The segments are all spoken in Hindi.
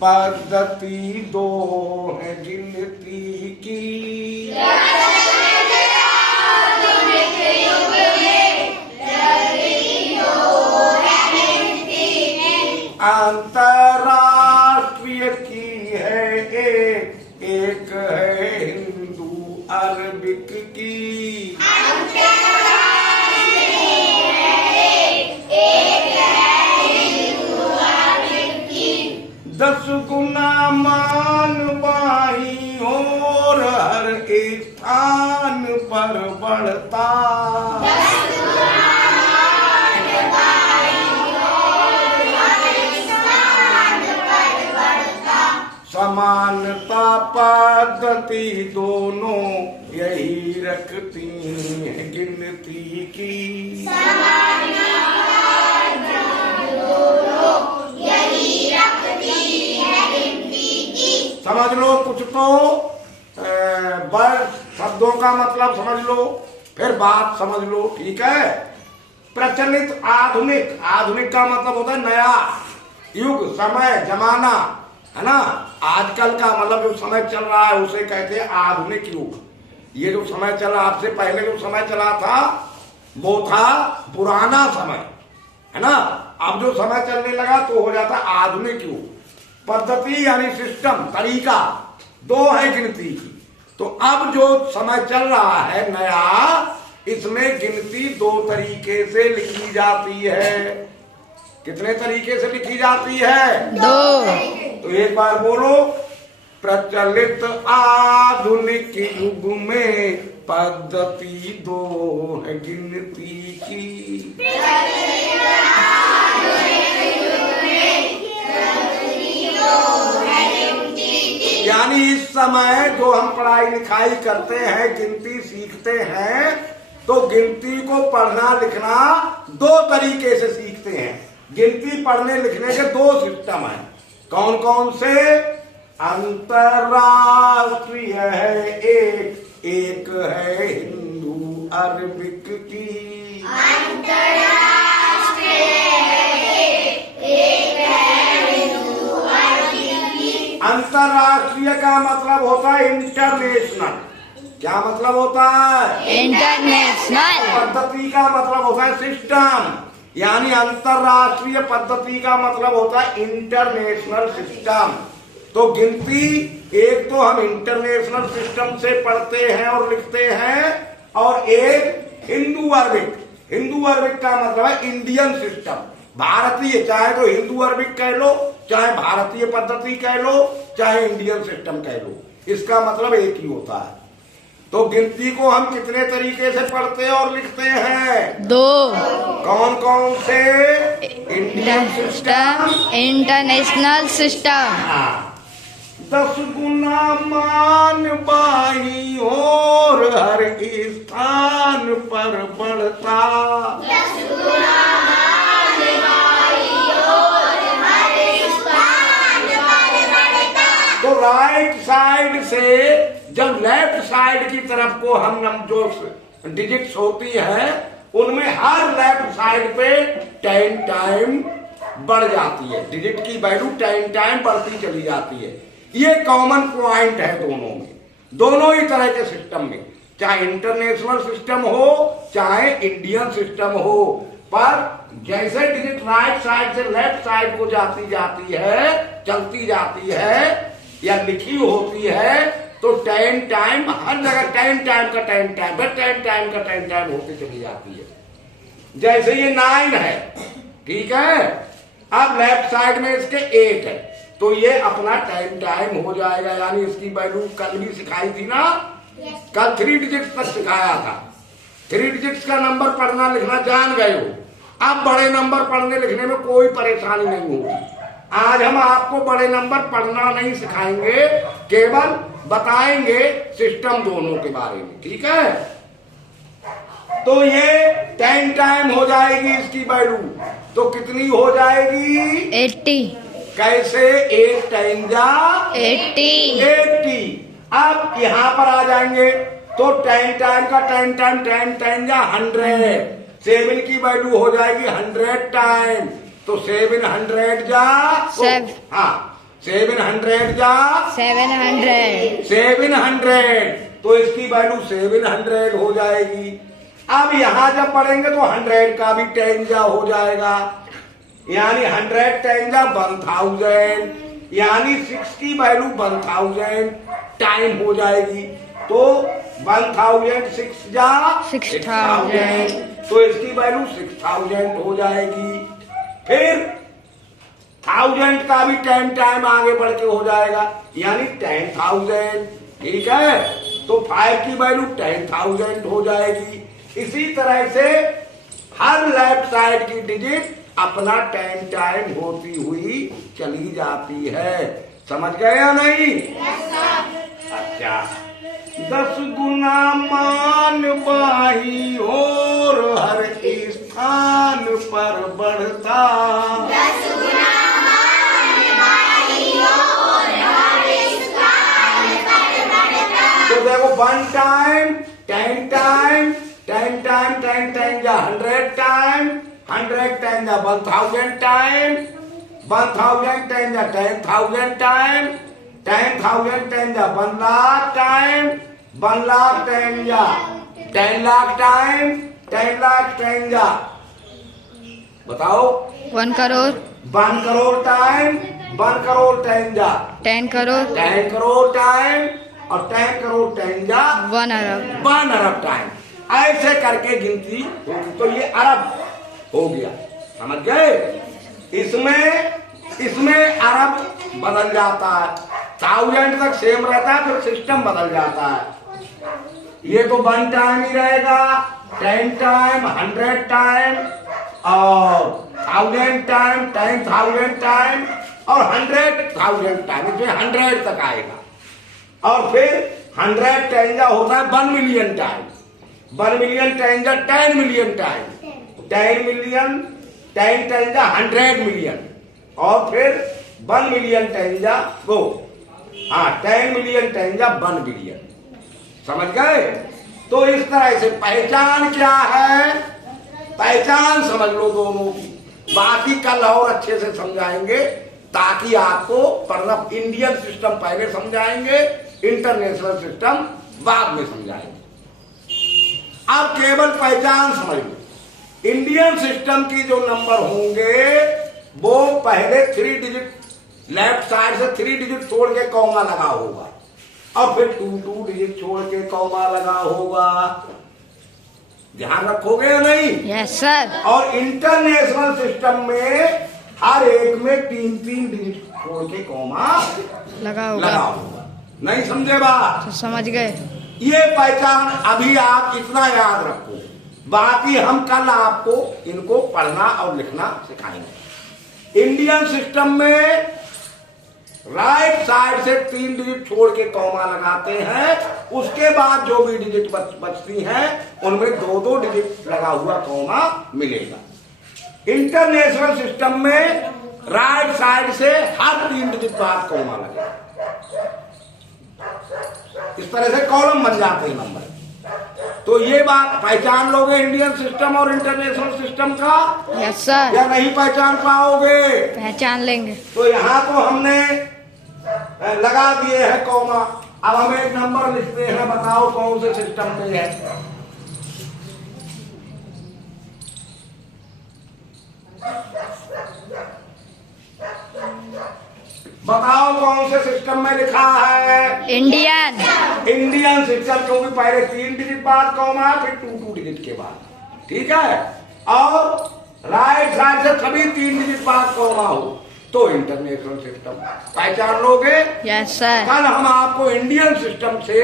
पद्धति दो है गिनती की। अंतरराष्ट्रीय की है एक है हिंदू अरबिक की। 10 गुना मान बाई और हर एक स्थान पर बढ़ता। समानता पद्धति दोनों यही रखती है गिनती की। समझ लो कुछ तो बस शब्दों का मतलब समझ लो, फिर बात समझ लो, ठीक है। प्रचलित आधुनिक, आधुनिक का मतलब होता है नया, युग समय जमाना, है ना। आजकल का मतलब जो समय चल रहा है उसे कहते हैं आधुनिक युग। ये जो समय चला, आपसे पहले जो समय चला था वो था पुराना समय, है ना। अब जो समय चलने लगा तो हो जाता आधुनिक युग। पद्धति यानी सिस्टम, तरीका दो है गिनती की। तो अब जो समय चल रहा है नया, इसमें गिनती 2 तरीके से लिखी जाती है। कितने तरीके से लिखी जाती है? 2। तो एक बार बोलो, प्रचलित आधुनिक युग में पद्धति 2 है गिनती की। यानी इस समय जो हम पढ़ाई लिखाई करते हैं, गिनती सीखते हैं, तो गिनती को पढ़ना लिखना 2 तरीके से सीखते हैं। गिनती पढ़ने लिखने के 2 सिस्टम हैं। कौन कौन से? अंतरराष्ट्रीय है एक है हिंदू अरबिक की। अंतरराष्ट्रीय का मतलब होता है इंटरनेशनल। क्या मतलब होता है? इंटरनेशनल। पद्धति का मतलब होता है सिस्टम, यानी अंतरराष्ट्रीय पद्धति का मतलब होता है इंटरनेशनल सिस्टम। तो गिनती एक तो हम इंटरनेशनल सिस्टम से पढ़ते हैं और लिखते हैं, और एक हिंदू अरबिक। हिंदू अरबिक का मतलब है इंडियन सिस्टम, भारतीय। चाहे तो हिंदू अरबिक कह लो, चाहे भारतीय पद्धति कह लो, चाहे इंडियन सिस्टम कह लो, इसका मतलब एक ही होता है। तो गिनती को हम कितने तरीके से पढ़ते हैं और लिखते हैं? 2। कौन कौन से? Indian system, international system. 10 गुना मान बाई और हर स्थान पर बढ़ता। तो राइट साइड से जब लेफ्ट साइड की तरफ को हम जो डिजिट्स होती हैं, उनमें हर लेफ्ट साइड पे 10 टाइम बढ़ जाती है। डिजिट की वैल्यू 10 टाइम बढ़ती चली जाती है। ये कॉमन पॉइंट है दोनों में, दोनों ही तरह के सिस्टम में, चाहे इंटरनेशनल सिस्टम हो चाहे इंडियन सिस्टम हो। पर जैसे डिजिट राइट साइड से लेफ्ट साइड को जाती है, चलती जाती है या लिखी होती है, तो 10 टाइम हर जगह 10 टाइम का 10 टाइम, 10 टाइम का 10 टाइम होती चली जाती है। जैसे ये 9 है, ठीक है। अब लेफ्ट साइड में इसके 8 है, तो ये अपना 10 टाइम हो जाएगा। यानी इसकी वैल्यू कल भी सिखाई थी ना, कल 3 डिजिट्स तक सिखाया था। 3 डिजिट्स का नंबर पढ़ना लिखना जान गए हो। अब बड़े नंबर पढ़ने लिखने में कोई परेशानी नहीं होगी। आज हम आपको बड़े नंबर पढ़ना नहीं सिखाएंगे, केवल बताएंगे सिस्टम दोनों के बारे में, ठीक है। तो ये 10 टाइम हो जाएगी इसकी वैल्यू, तो कितनी हो जाएगी? 80। कैसे? 8 टाइम जा 80। अब यहाँ पर आ जाएंगे तो 10 टाइम का 10 टाइम 10 टाइम जा 100। 7 की वैल्यू हो जाएगी 100 टाइम, तो 700 जा 7। हाँ, 700 जा 700. 700, तो इसकी वैल्यू 700 हो जाएगी। अब यहां जब पढ़ेंगे तो 100 का भी 10 जा हो जाएगा, यानी 100 10 जा 1000, यानी 6 की वैल्यू 1000 टाइम हो जाएगी। तो 1000 6 जा 6000, तो इसकी वैल्यू 6000 हो जाएगी। फिर 1000 का भी 10 टाइम आगे बढ़ के हो जाएगा, यानी 10,000। ठीक है, तो 5 की वैल्यू 10,000 हो जाएगी। इसी तरह से हर लेफ्ट साइड की डिजिट अपना 10 टाइम होती हुई चली जाती है। समझ गए या नहीं? अच्छा, 10 गुना मान बाही और हर स्थान पर बढ़ता। 10 गुना मान बाही और हर स्थान पर बढ़ता। तो देखो 1 टाइम 10 टाइम 10 टाइम 10 टाइम या 100 टाइम 100 टाइम या 1000 टाइम 1000 टाइम या 10,000 टाइम 10,000 टाइम या 1 लाख टाइम 1 लाख टाइम या 10 लाख टाइम 10 लाख टाइम या बताओ 1 करोड़. 1 करोड़ टाइम 1 करोड़ टाइम या 10 करोड़. 10 करोड़ टाइम और 10 करोड़ टाइम या 1 अरब. 1 अरब टाइम। ऐसे करके गिनती होगी, तो ये अरब हो गया। समझ गए? इसमें अरब बदल जाता है, 1000 तक सेम रहता है, फिर सिस्टम बदल जाता है। ये तो 1 टाइम ही रहेगा, 10 टाइम 100 टाइम और 1000 टाइम 10,000 टाइम और 100,000 टाइम, इसमें 100 तक आएगा। और फिर 100 टाइम होता है 1 million time, 1 million time 10 million time, 10 million 10 time 100 million और फिर 1 मिलियन टाइम वो 10 मिलियन टाइम 1 बिलियन। समझ गए? तो इस तरह से पहचान क्या है, पहचान समझ लो दोनों की। बाकी कल और अच्छे से समझाएंगे, ताकि आपको पढ़ना। इंडियन सिस्टम पहले समझाएंगे, इंटरनेशनल सिस्टम बाद में समझाएंगे। अब केवल पहचान समझ लो। इंडियन सिस्टम की जो नंबर होंगे वो पहले 3 डिजिट लेफ्ट साइड से 3 डिजिट छोड़ के कॉमा लगा होगा और फिर 2 डिजिट छोड़ के कॉमा लगा होगा। ध्यान रखोगे या नहीं? Yes sir. और इंटरनेशनल सिस्टम में हर एक में 3 डिजिट छोड़ के कॉमा लगा लगा होगा. होगा। नहीं समझे बात? तो समझ गए. ये पहचान अभी आप इतना याद रखो, बाकी हम कल आपको इनको पढ़ना और लिखना सिखाएंगे। इंडियन सिस्टम में राइट साइड से 3 डिजिट छोड़ के कॉमा लगाते हैं, उसके बाद जो भी डिजिट बचती हैं उनमें 2 डिजिट लगा हुआ कॉमा मिलेगा। इंटरनेशनल सिस्टम में राइट साइड से हर 3 डिजिट बाद कॉमा लगेगा। इस तरह से कॉलम बन जाते हैं नंबर। तो ये बात पहचान लोगे इंडियन सिस्टम और इंटरनेशनल सिस्टम का? Yes sir. या नहीं पहचान पाओगे? पहचान लेंगे. तो यहाँ तो हमने लगा दिए हैं कॉमा। अब हम एक नंबर लिखते हैं, बताओ कौन से सिस्टम में है। बताओ कौन से सिस्टम में लिखा है? इंडियन. इंडियन सिस्टम, क्योंकि पहले 3 डिजिट बाद कॉमा, फिर 2 डिजिट के बाद। ठीक है? और राइट साइड से सभी 3 डिजिट बाद कॉमा हो तो इंटरनेशनल सिस्टम। पहचान लोगे? Yes sir. कल हम आपको इंडियन सिस्टम से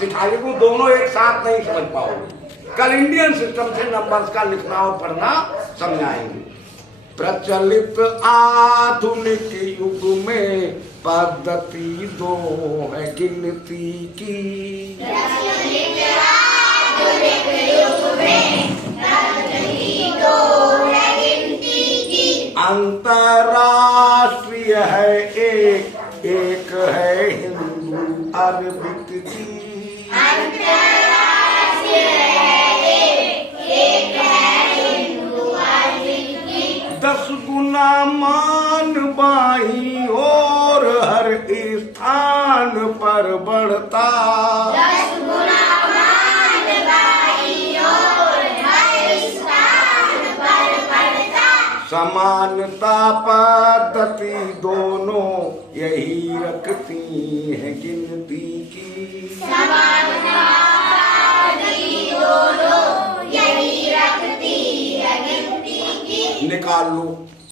सिखाएंगे, दोनों एक साथ नहीं समझ पाओगे। कल इंडियन सिस्टम से नंबर्स का लिखना और पढ़ना समझाएंगे। प्रचलित आधुनिक युग में पद्धति 2 है गिनती की। प्रचलित आधुनिक युग में पद्धति 2 है गिनती की। अंतरराष्ट्रीय है एक है हिंदू अरबिक की। अंतरराष्ट्रीय है एक है हिंदू अरबिक की। 10 गुना मान बाई और हर स्थान पर बढ़ता। 10 गुना मान बाई और हर स्थान पर बढ़ता। समानता पद्धति दोनों यही रखती है गिनती की। समानता पद्धति दोनों यही रखती है गिनती की। निकाल लो।